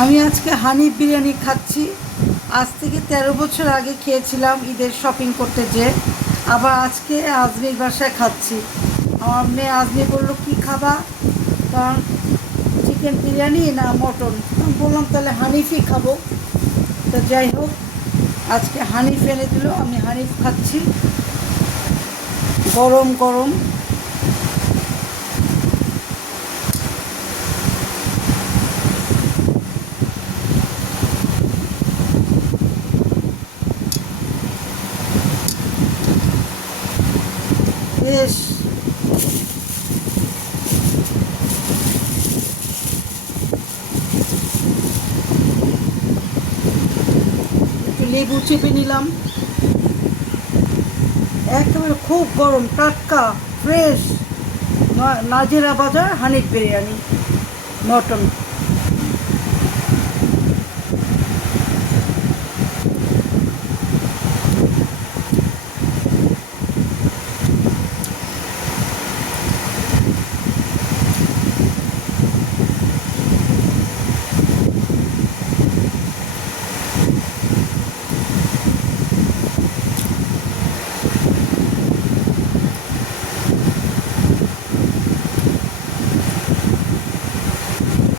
আমি আজকে হানিফ বিরিয়ানি খাচ্ছি। আজ থেকে 13 বছর আগে খেয়েছিলাম ঈদের শপিং করতে যেয়ে। আবার আজকে আজমির বাসায় খাচ্ছি। আমার মেয়ে আজমি বললো কী খাবা, কারণ চিকেন বিরিয়ানি না মটন। আমি বললাম তাহলে হানিফই খাবো। তো যাই হোক, আজকে হানিফ এনে দিল, আমি হানিফ খাচ্ছি গরম গরম। বেশ একটু লেবু চেপে নিলাম। একেবারে খুব গরম, টাটকা, ফ্রেশ, নাজেরা বাজার হানিফ বিরিয়ানি মটন।